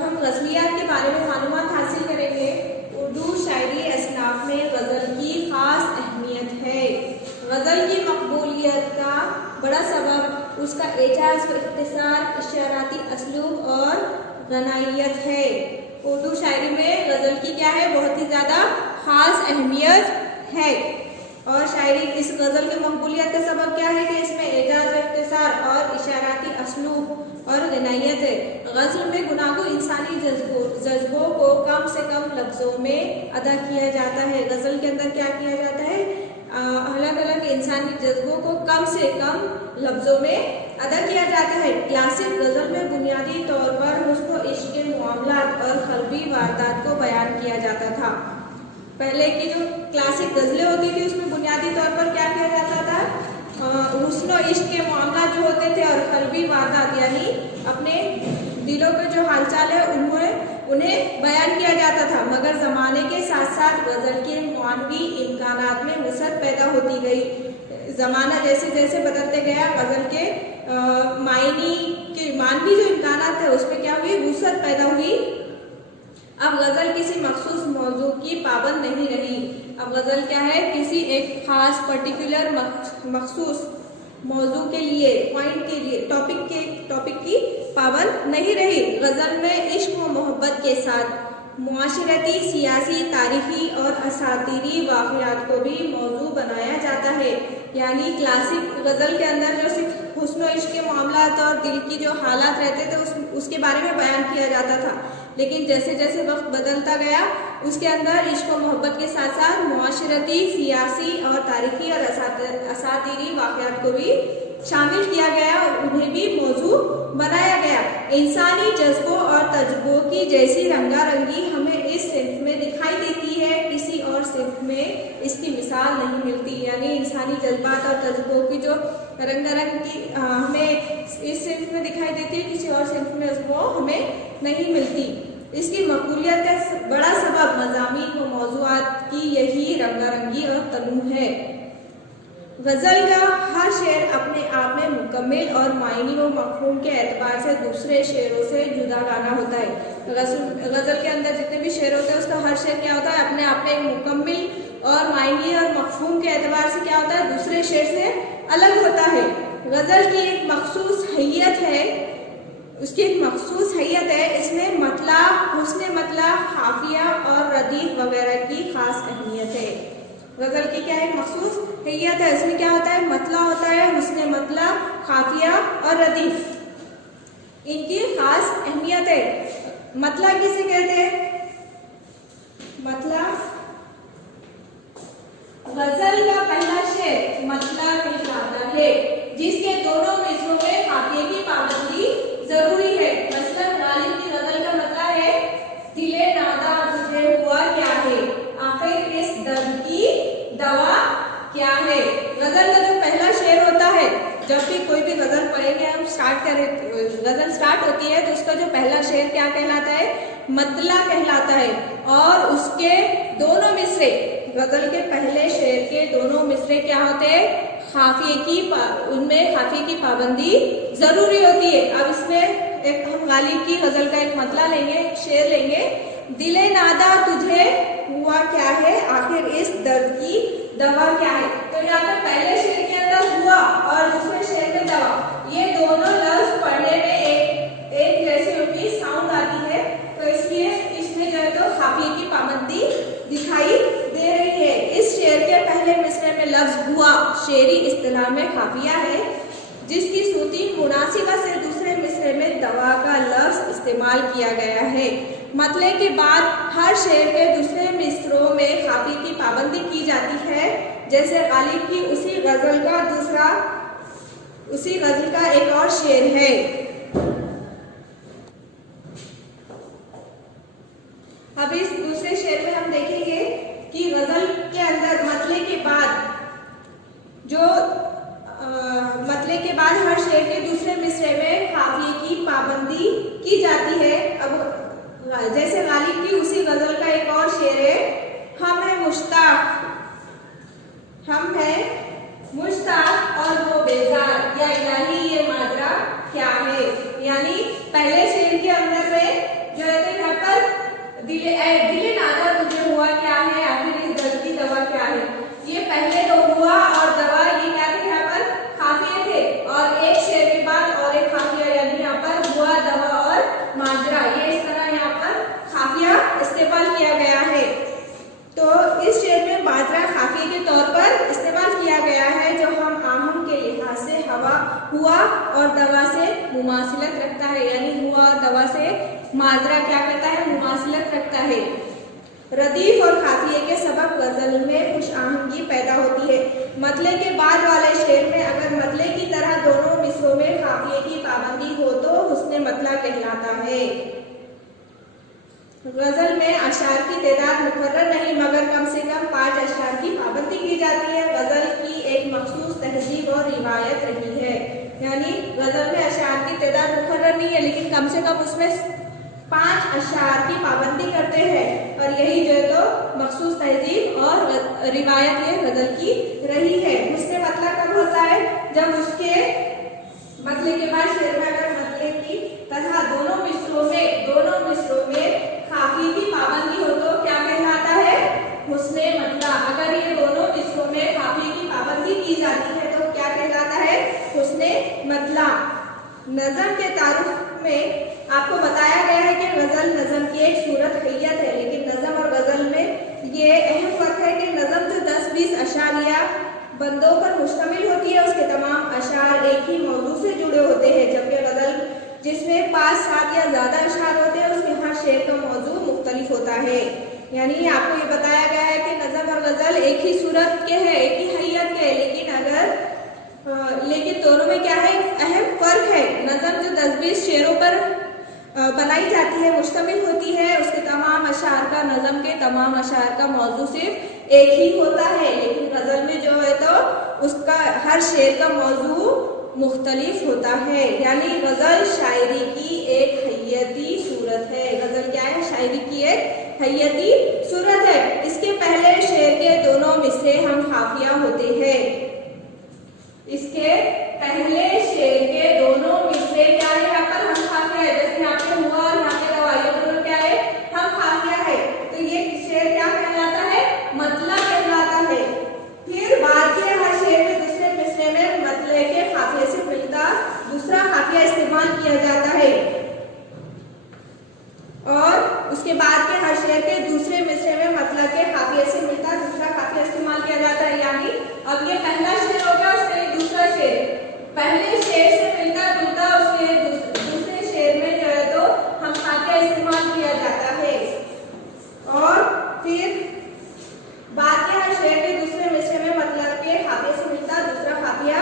अब हम गज़लियात के बारे में मालूमात हासिल करेंगे। उर्दू शायरी असनाफ में गज़ल की ख़ास अहमियत है। गज़ल की मकबूलियत का बड़ा सबब उसका एजाज़ व इख्तिसार, इशाराती असलूब और गनाइयत है। उर्दू शायरी में गज़ल की क्या है, बहुत ही ज़्यादा ख़ास अहमियत है। और शायरी इस गज़ल की मकबूलियत का सबब क्या है कि इसमें एजाज़ व इख्तिसार और इशाराती असलूब और गनाइयत है। गज़ल में गुनागो इंसानी जज्बों को कम से कम लफ्ज़ों में अदा किया जाता है। गज़ल के अंदर क्या किया जाता है, अलग अलग इंसानी जज्बों को कम से कम लफ्ज़ों में अदा किया जाता है। क्लासिक गज़ल में बुनियादी तौर पर हुस्न इश्क के मामलात और क़ल्बी वारदात को बयान किया जाता था। पहले की जो क्लासिक गज़लें होती थी उसमें बुनियादी तौर पर क्या किया जाता था, हुस्न इश्क के मामला जो होते थे और क़ल्बी वारदात यानी अपने दिलों के जो हालचाल है उन्हें बयान किया जाता था। मगर ज़माने के साथ साथ गज़ल के मानवी इम्कानात में वुसअत पैदा होती गई। ज़माना जैसे जैसे बदलते गया, गज़ल के मानवी जो इम्कानात थे उसमें क्या हुई, वुसअत पैदा हुई। अब गज़ल किसी मखसूस मौजू की पाबंद नहीं रही। अब गज़ल क्या है, किसी एक ख़ास पर्टिकुलर मखसूस मौजू के लिए, पॉइंट के लिए, टॉपिक की पाबंद नहीं रही। गज़ल में इश्क व मोहब्बत के साथ मुआशरती, सियासी, तारीखी और असातीरी वाक़यात को भी मौजू बनाया जाता है। यानी क्लासिक गज़ल के अंदर जो सिर्फ हुस्न इश्क के मामलात और दिल की जो हालात रहते थे उसके बारे में बयान किया जाता था। लेकिन जैसे जैसे वक्त बदलता गया उसके अंदर इश्क और मोहब्बत के साथ साथ मुआशरती, सियासी और तारीखी और असातीरी वाक़यात को भी शामिल किया गया और उन्हें भी मौजू बनाया गया। इंसानी जज्बों और तजुर्बों की जैसी रंगारंगी हमें इस सिंफ में दिखाई देती है, किसी और सिंफ में इसकी मिसाल नहीं मिलती। यानी इंसानी जज्बात और तजुर्बों की जो रंगारंगी हमें इस सिंफ में दिखाई देती है, किसी और सिंफ में वो हमें नहीं मिलती। इसकी मकबूलियत का बड़ा सबब मज़ामीन व मौज़ूआत की यही रंगारंगी और तनूह है। गज़ल का हर शेर अपने आप में मुकम्मल और मायनी व मफ़हूम के एतबार से दूसरे शेरों से जुदा गाना होता है। गज़ल के अंदर जितने भी शेर होते हैं उसका हर शेर क्या होता है, अपने आप में एक मुकम्मल और मायनी और मफ़हूम के एतबार से क्या होता है, दूसरे शेर से अलग होता है। गज़ल की एक मखसूस हैयत है, उसकी एक मखसूस हैयत है। इसमें मतला, हुस्न मतला, खाफिया और रदीफ वगैरह की खास अहमियत है। गज़ल की क्या है, मखसूस हैयत है। इसमें क्या होता है, मतला होता है, हुस्न मतला, खाफिया और रदीफ, इनकी खास अहमियत है। मतला किसे कहते हैं, मतला गज़ल का पहला शेर मतला कहलाता है, जिसके दोनों मिसरों में खाफिये की पाबंदी जरूरी है। मसलन गालिब की गज़ल का मतला है, दिले नादा तुझे हुआ क्या है, आखिर इस दर्द की दवा क्या है। गज़ल का जो पहला शेर होता है, जब भी कोई भी गज़ल पढ़ेंगे हम गज़ल स्टार्ट होती है तो उसका जो पहला शेर क्या कहलाता है, मतला कहलाता है। और उसके दोनों मिसरे, गज़ल के पहले शेर के दोनों मिसरे क्या होते हैं, उनमें खाफिये की पाबंदी जरूरी होती है। अब इसमें एक हम गालिब की गज़ल का एक मतला लेंगे, शेर लेंगे, दिले नादा तुझे हुआ क्या है, आखिर इस दर्द की दवा क्या है। तो यहाँ पे पहले शेर के अंदर हुआ और दूसरे शेर में दवा, ये दोनों लफ्ज पढ़ने में एक जैसी उनकी साउंड आती है, तो इसलिए इसमें जो है तो खाफिये की पाबंदी दिखाई दे रही है। इस शेर के पहले मिसरे में लफ्ज हुआ शेरी इस्तिलाह में खाफिया है, जिसकी सूती मुनासिबा से दूसरे मिसरे में दवा का लफ्ज इस्तेमाल किया गया है। मतले के बाद हर शेर के दूसरे मिसरों में खाफिये की पाबंदी की जाती है। जैसे गालिब की उसी गज़ल का एक और शेर है, अब इस दूसरे शेर में हम देखेंगे कि गज़ल के अंदर मतले के बाद हर शेर के दूसरे मिसरे में खाफिये की पाबंदी की जाती है। अब जैसे गालिब की उसी गज़ल का एक और शेर है, हम है मुश्ताक और वो बेजार, या इलाही ये माजरा क्या है। यानी पहले शेर के अंदर में जो है दिले नादा तुझे हुआ क्या है, आखिर इस दर्द की दवा क्या है। ये पहले तो हुआ और दवा ये क्या थे यहाँ पर काफिये थे, और एक शेर के बाद और एक काफिया, यानी यहाँ पर हुआ, दवा और माजरा, ये इस तरह यहाँ पर काफिया इस्तेमाल किया गया है। तो इस शेर में माजरा काफिये के तौर पर इस्तेमाल किया गया है, जो हम आहम के लिहाज से हवा हुआ और दवा से मुमासिलत रखता है, यानी हुआ दवा से माजरा क्या करता है, मुमासिलत रखता है। रदीफ और काफिये के सबब गजल में खुश आहंगी पैदा होती है। मतले के बाद वाले शेर में अगर मतले की तरह दोनों मिसरों में काफिये की पाबंदी हो तो हुस्ने मतला कहलाता है। गजल में अशार की तादाद मुकर्रर नहीं, मगर कम से कम 5 अशार की पाबंदी की जाती है। गजल की एक मखसूस तहजीब और रिवायत रही है, यानी गजल में अशार की तादाद मुकर्रर नहीं है, लेकिन कम से कम उसमें 5 अशार की पाबंदी करते हैं, और यही जो है तो मखसूस तहजीब और रिवायत ये गजल की रही है। उसके मतलब कब होता है, जब उसके मतले के बाद शेर में अगर मतले की तरह दोनों मिसरों में काफी की पाबंदी हो तो क्या कहलाता है, हुस्ने मतला। अगर ये दोनों मिसरों में काफी की पाबंदी की जाती है तो क्या कहलाता है, हुस्ने मतला। नज़म के तारुफ में आपको बताया गया है कि गजल नज़म की एक सूरत हैयत है, लेकिन नज़म और गजल में ये अहम फर्क है कि नज़म जो 10-20 अशार या बंदों पर मुश्तमिल होती है, उसके तमाम अशार एक ही मौजू से जुड़े होते हैं, जबकि गजल जिसमें 5-7 या ज्यादा अशार होते हैं उसके हर शेर का मौजू मुख्तलिफ होता है। यानी आपको ये बताया गया है कि नज़म और गजल एक ही सूरत के हैं, एक ही हैयत के हैं, लेकिन दोनों में क्या है, अहम फर्क है। नज़म जो 10-20 शेरों पर बनाई जाती है, मुश्तमिल होती है, उसके तमाम अशार का, नज़म के तमाम अशार का मौजू सिर्फ एक ही होता है, लेकिन गजल में जो है तो उसका हर शेर का मौजू मुख्तलिफ होता है। यानी गजल शायरी की एक हैयती सूरत है। गजल क्या है, शायरी की एक हैयती सूरत है। इसके पहले शेर के दोनों मिसरे हम काफिया होते हैं। इसके पहले शेर के दोनों मिसरे क्या है, यहाँ पर हम काफिया है, जैसे यहाँ पे हुआ और यहाँ पे दवा, ये दोनों क्या है, हम काफिया है। तो ये शेर क्या कहलाता है, मतला कहलाता है। फिर बाद के हर शेर में दूसरे मिसरे में मतले के काफिये से मिलता दूसरा काफिया इस्तेमाल किया जाता है, और उसके बाद के हर शेर के दूसरे मिसरे में मतला के काफिये से मिलता दूसरा काफिया इस्तेमाल किया जाता है। यानी अब ये पहला शेर हो गया, उसके दूसरा शेर, पहले शेर से मिलता जुलता उसके दूसरे शेर में जो है तो हम काफिया इस्तेमाल किया जाता है, और फिर बाद के हर शेर के दूसरे मिसरे में मतलब के काफिये से मिलता दूसरा काफिया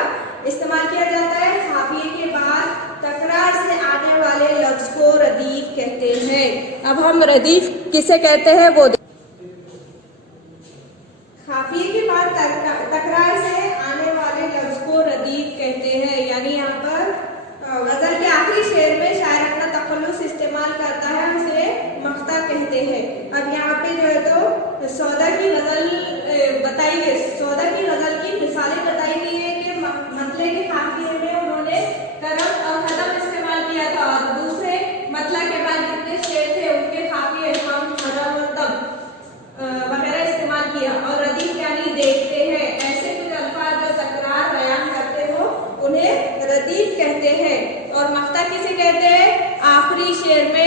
इस्तेमाल किया जाता है। काफिये के बाद तकरार से आने वाले लफ्ज को रदीफ कहते हैं। अब हम रदीफ किसे कहते हैं वो काफिये के बाद तकरार से आने वाले लफ्ज को रदीफ कहते हैं। यानी यहाँ पर गजल के आखिरी शेर में शायर अपना तखल्लुस इस्तेमाल करता है, उसे मख्ता कहते हैं। अब यहाँ पे जो है तो सौदा की गजल बताई गई, सौदा की गजल की मिसालें बताई गई है कि मतले के काफिये में उन्होंने करम और खदम इस्तेमाल किया था, और दूसरे मतला के बाद जितने शेर थे उनके काफिये हम, खदम और तब वगैरह इस्तेमाल किया। और रदीफ यानी देखते हैं, ऐसे कुछ अल्फाज जो तकरार बयान करते हो उन्हें रदीफ कहते हैं। और मख्ता किसे कहते हैं, आखिरी शेर में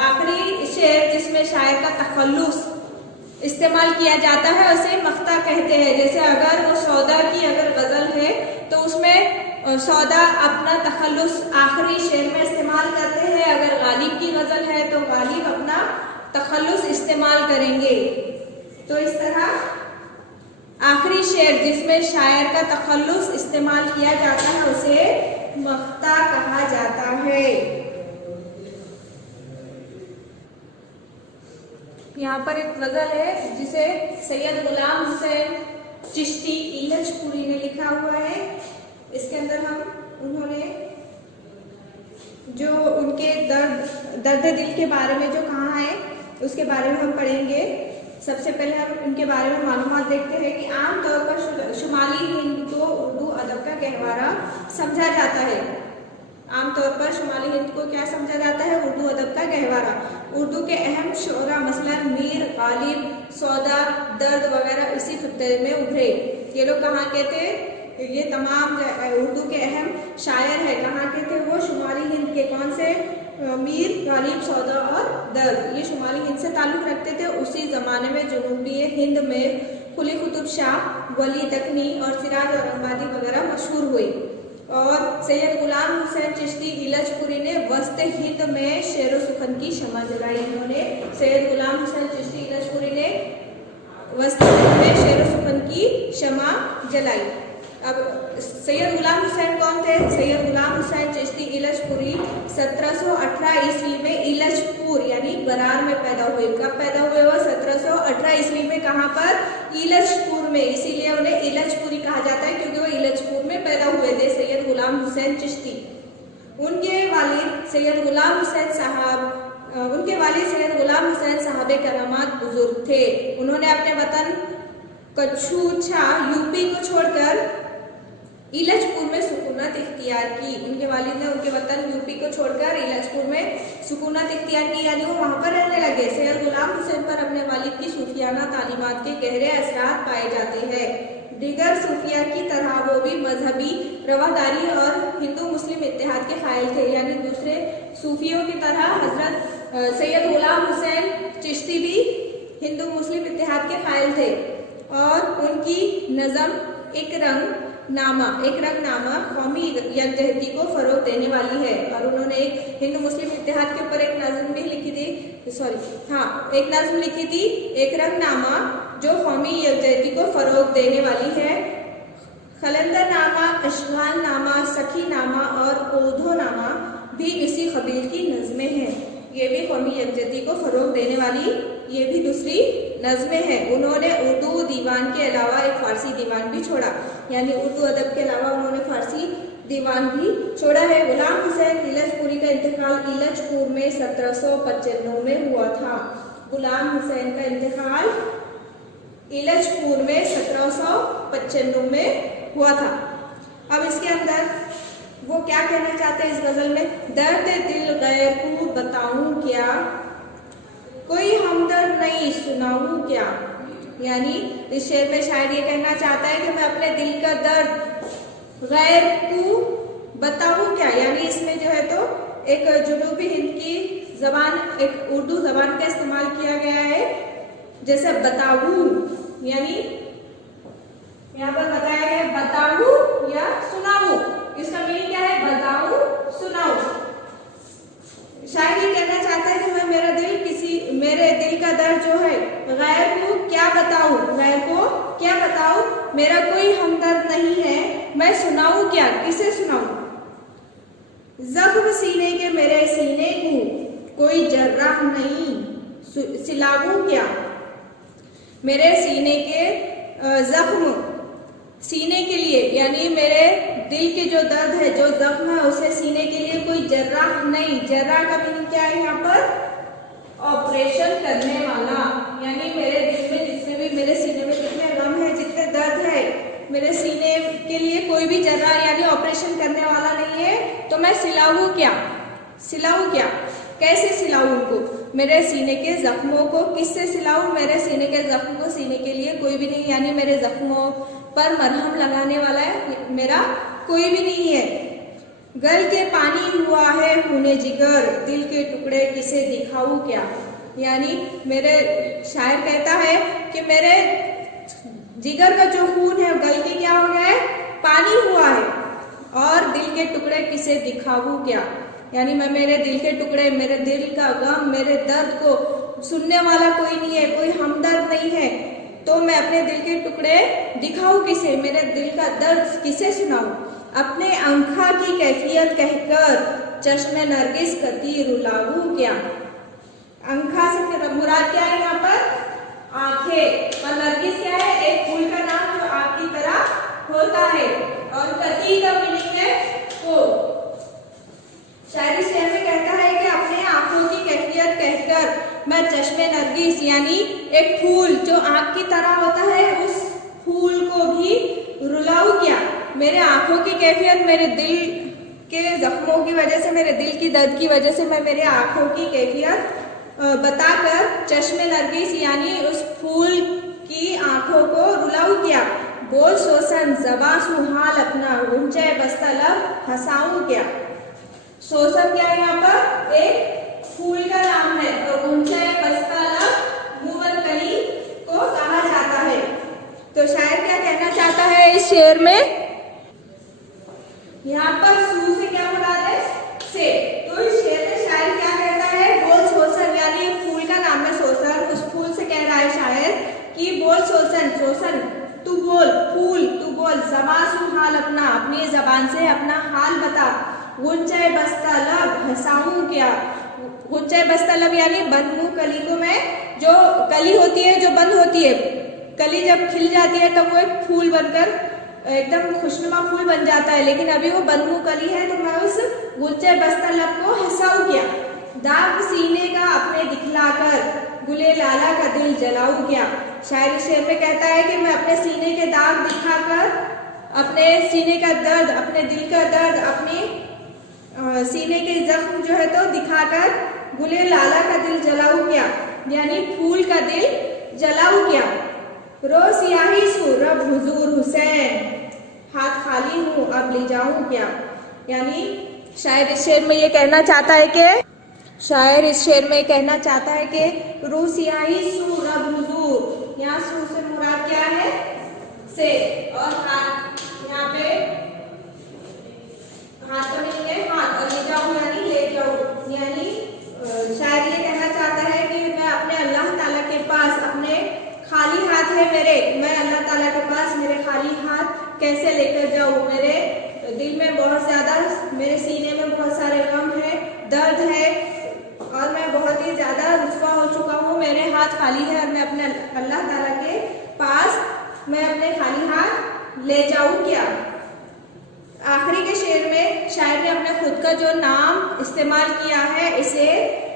आखिरी शेर जिसमें शायर का तखल्लुस इस्तेमाल किया जाता है उसे मख्ता कहते हैं। जैसे अगर वो सौदा की अगर गजल है तो उसमें सौदा अपना तखल्लुस आखिरी शेर में इस्तेमाल करते हैं, अगर गालिब की गजल है तो गालिब अपना तखल्लुस इस्तेमाल करेंगे। तो इस तरह आखिरी शेर जिसमें शायर का तखल्लुस इस्तेमाल किया जाता है उसे मख्ता कहा जाता है। यहाँ पर एक गजल है जिसे सैयद गुलाम हुसैन चिश्ती इलजपुरी ने लिखा हुआ है। इसके अंदर उन्होंने जो उनके दर्द दिल के बारे में जो कहा है उसके बारे में हम पढ़ेंगे। सबसे पहले हम इनके बारे में मालूमात देखते हैं कि आमतौर पर शुमाली हिंद को उर्दू अदब का गहवारा समझा जाता है। आमतौर पर शुमाली हिंद को क्या समझा जाता है, उर्दू अदब का गहवारा। उर्दू के अहम शोरा मसलन मीर, गालिब, सौदा, दर्द वगैरह इसी खित्ते में उभरे। ये लोग कहाँ के थे? ये तमाम उर्दू के अहम शायर है, कहाँ के थे वो? शुमाली हिंद के। कौन से? मीर, गालिब, सौदा और दर्द, ये शुमाली हिंद से ताल्लुक़ रखते थे। उसी ज़माने में जनूबी हिंद में कुली कुतुब शाह, वली दखनी और सिराज औरंगाबादी वगैरह मशहूर हुई। और सैयद गुलाम हुसैन चिश्ती इलजपुरी ने वस्त हिंद में शेर व सुखन की शमा जलाई। इन्होंने, सैयद गुलाम हुसैन चिश्ती इलजपुरी ने वस्त हिंद में शेर व सुखन की शमा जलाई। अब सैयद गुलाम हुसैन कौन थे? सैयद गुलाम हुसैन चिश्ती इलजपुरी 1718 ईस्वी में इलजपुर यानी बरार में पैदा हुए। कब पैदा हुए वो? 1718 ईस्वी में। कहाँ पर? इलजपुर में। इसीलिए उन्हें इलजपुरी कहा जाता है क्योंकि वो इलजपुर में पैदा हुए थे, सैयद गुलाम हुसैन चिश्ती। उनके वालिद सैयद गुलाम हुसैन साहब करामात बुजुर्ग थे। उन्होंने अपने वतन कछूछा यूपी को छोड़कर इलजपुर में सुकूनत इख्तियार की। उनके वालिद ने उनके वतन यूपी को छोड़कर इलजपुर में सुकूनत इख्तियार की, यानी वो वहाँ पर रहने लगे। सैयद गुलाम हुसैन पर अपने वालिद की सूफियाना तालीमात के गहरे असरात पाए जाते हैं। दीगर सूफिया की तरह वो भी मजहबी रवादारी और हिंदू मुस्लिम इत्तेहाद के कायल थे, यानी दूसरे सूफियों की तरह हजरत सैयद गुलाम हुसैन चिश्ती भी हिंदू मुस्लिम इत्तेहाद के कायल थे। और उनकी नज़म एक रंगनामा कौमी यकजहती को फ़रोग़ देने वाली है। और उन्होंने एक हिंदू मुस्लिम इत्तेहाद के ऊपर एक नज़म भी लिखी थी, एक नज़म लिखी थी, एक रंगनामा, जो कौमी यकजहती को फ़रोग़ देने वाली है। खलंदरनामा, अशगालनामा, सखीनामा और ओधोनामा भी इसी कबील की नज़में हैं। ये भी कौमी यकजहती को फ़रोग़ देने वाली ये भी दूसरी नज़में हैं। उन्होंने उर्दू दीवान के अलावा एक फ़ारसी दीवान भी छोड़ा, यानी उर्दू अदब के अलावा उन्होंने फ़ारसी दीवान भी छोड़ा है। गुलाम हुसैन इलजपुरी का इंतकाल इलजपुर में 1795 में हुआ था। गुलाम हुसैन का इंतकाल इलजपुर में 1795 में हुआ था। अब इसके अंदर वो क्या कहना चाहते हैं इस गज़ल में? दर्द दिल गैर को बताऊं क्या, कोई हमदर्द नहीं सुनाऊं क्या। यानी इस शेर में शायद ये कहना चाहता है कि मैं अपने दिल का दर्द गैर को बताऊं क्या। यानी इसमें जो है तो एक जनूबी हिंद की जबान, एक उर्दू जबान का इस्तेमाल किया गया है, जैसे बताऊं, यानी यहाँ पर बताया गया बताऊं या सुनाऊं। इसका मीनिंग क्या है? बताऊं, सुनाऊं। शायद ये कहना चाहता है कि मैं मेरे दिल का दर्द जो है गैर को क्या बताऊं, मेरा कोई हमदर्द नहीं है, मैं सुनाऊं क्या, किसे सुनाऊं। जख्म सीने के मेरे सीने को कोई जर्राह नहीं, सिलाऊं क्या। मेरे सीने के जख्म, सीने के लिए यानी मेरे दिल के जो दर्द है, जो जख्म है, उसे सीने के लिए कोई जर्राह नहीं। जर्राह का मीनिंग क्या है यहाँ पर? ऑपरेशन करने वाला। यानी मेरे दिल में जितने भी, मेरे सीने में जितने गम है, जितने दर्द है, मेरे सीने के लिए कोई भी जर्राह यानी ऑपरेशन करने वाला नहीं है, तो मैं सिलाऊं क्या, कैसे सिलाऊं उनको, मेरे सीने के जख्मों को किससे सिलाऊं। मेरे सीने के जख्म को सीने के लिए कोई भी नहीं, यानी मेरे जख्मों पर मरहम लगाने वाला है मेरा कोई भी नहीं है। गल के पानी हुआ है खूने जिगर, दिल के टुकड़े किसे दिखाऊं क्या। यानी मेरे शायर कहता है कि मेरे जिगर का जो खून है गल के क्या हो गया है? पानी हुआ है, और दिल के टुकड़े किसे दिखाऊं क्या। यानी मैं मेरे दिल के टुकड़े, मेरे दिल का गम, मेरे दर्द को सुनने वाला कोई नहीं है, कोई हमदर्द नहीं है, तो मैं अपने दिल के टुकड़े दिखाऊं किसे, मेरे दिल का दर्द किसे सुनाऊं। अपने आंखा की कैफियत कहकर चश्मे नरगिस कती रुलाऊं क्या। आंखा से मुराद क्या है यहाँ पर? आंखें। और नरगिस क्या है? एक फूल का नाम जो आंख की तरह होता है। और कती का मीनिंग है फूल। शायरी शेर में कहता है कि अपने आंखों की कैफियत कहकर मैं चश्मे नरगिस यानी एक फूल जो आंख की तरह होता है, उस फूल को भी रुलाऊं क्या। मेरे आंखों की कैफियत मेरे दिल के जख्मों की वजह से, मेरे दिल की दर्द की वजह से मैं मेरे आंखों की कैफियत बताकर चश्मे नरगिस यानी उस फूल की आंखों को रुलाऊ क्या। बोल शोषण जबा सुहाल अपना, ऊंचे बस्ता लब हंसाऊं क्या। शोषण क्या है यहाँ पर, एक फूल का नाम है, तो ऊंचे बस्ता लब मुवन कली को कहा जाता है। तो शायर क्या कहना चाहता है इस शेर में, यहाँ पर सू से क्या मुराद है, से। तो इस शेर में शायर क्या कहता है, बोल शोषण यानी फूल का नाम है शोषण, उस फूल से कह रहा है शायर कि बोल शोषण, शोषण तू बोल, फूल तू बोल, जबान सुन हाल अपना, अपनी जबान से अपना हाल बता। गुंचाए बस्ता लब हंसाऊं क्या। गुंचाए बस्ता लब यानी बंद मुंह कली को मैं, जो कली होती है जो बंद होती है, कली जब खिल जाती है तब वो एक फूल बनकर एकदम खुशनुमा फूल बन जाता है, लेकिन अभी वो बंद मुंह कली है, तो मैं उस गुंचाए बस्ता लब को हंसाऊं क्या। दाग सीने का अपने दिखलाकर, गुले लाला का दिल जलाऊं क्या। शायर इस शेर में कहता है कि मैं अपने सीने के दाग दिखाकर, अपने सीने का दर्द, अपने दिल का दर्द, अपने सीने के जख्म जो है तो दिखाकर गुले लाला का दिल जलाऊं क्या, यानी फूल का दिल जलाऊं क्या। रो सियाही सू रब हुजूर हुसैन, हाथ खाली हूँ अब ले जाऊं क्या। यानी शायर इस शेर में ये कहना चाहता है कि, शायर इस शेर में कहना चाहता है कि रो सियाही सू रब हुजूर, यहाँ सू से मुराद क्या है, से, और हाथ यहाँ पे हाथ तो नहीं है, हाथ, और ले जाऊं यानी ले जाऊं, यानी शायद ये कहना चाहता है कि मैं अपने अल्लाह ताला के पास, अपने खाली हाथ है मेरे, मैं अल्लाह ताला के पास मेरे खाली हाथ कैसे लेकर जाऊं। मेरे दिल में बहुत ज्यादा, मेरे सीने में बहुत सारे गम है, दर्द है, और मैं बहुत ही ज्यादा रुस्वा हो चुका हूँ, मेरे हाथ खाली है, और मैं अपने अल्लाह ताला के पास मैं अपने खाली हाथ ले जाऊं क्या। आखिरी के शेर में शायर ने अपने खुद का जो नाम इस्तेमाल किया है, इसे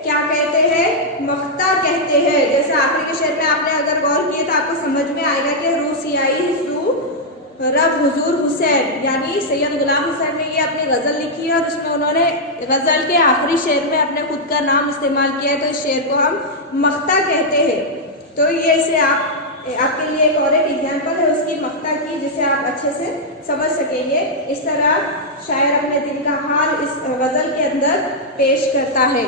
क्या कहते हैं, मख्ता कहते हैं। जैसे आखिरी के शेर में आपने अगर गौर किए तो आपको समझ में आएगा कि रू सियाई सू रब हुजूर हुसैन, यानी सैयद गुलाम हुसैन ने ये अपनी गजल लिखी है, और उसमें उन्होंने गजल के आखिरी शेर में अपने खुद का नाम इस्तेमाल किया है, तो इस शेर को हम मख्ता कहते हैं। तो ये इसे आपके लिए एक और एक एग्जाम्पल है उसकी मख्ता की, जिसे आप अच्छे से समझ सकेंगे। इस तरह शायर अपने दिल का हाल इस गजल के अंदर पेश करता है।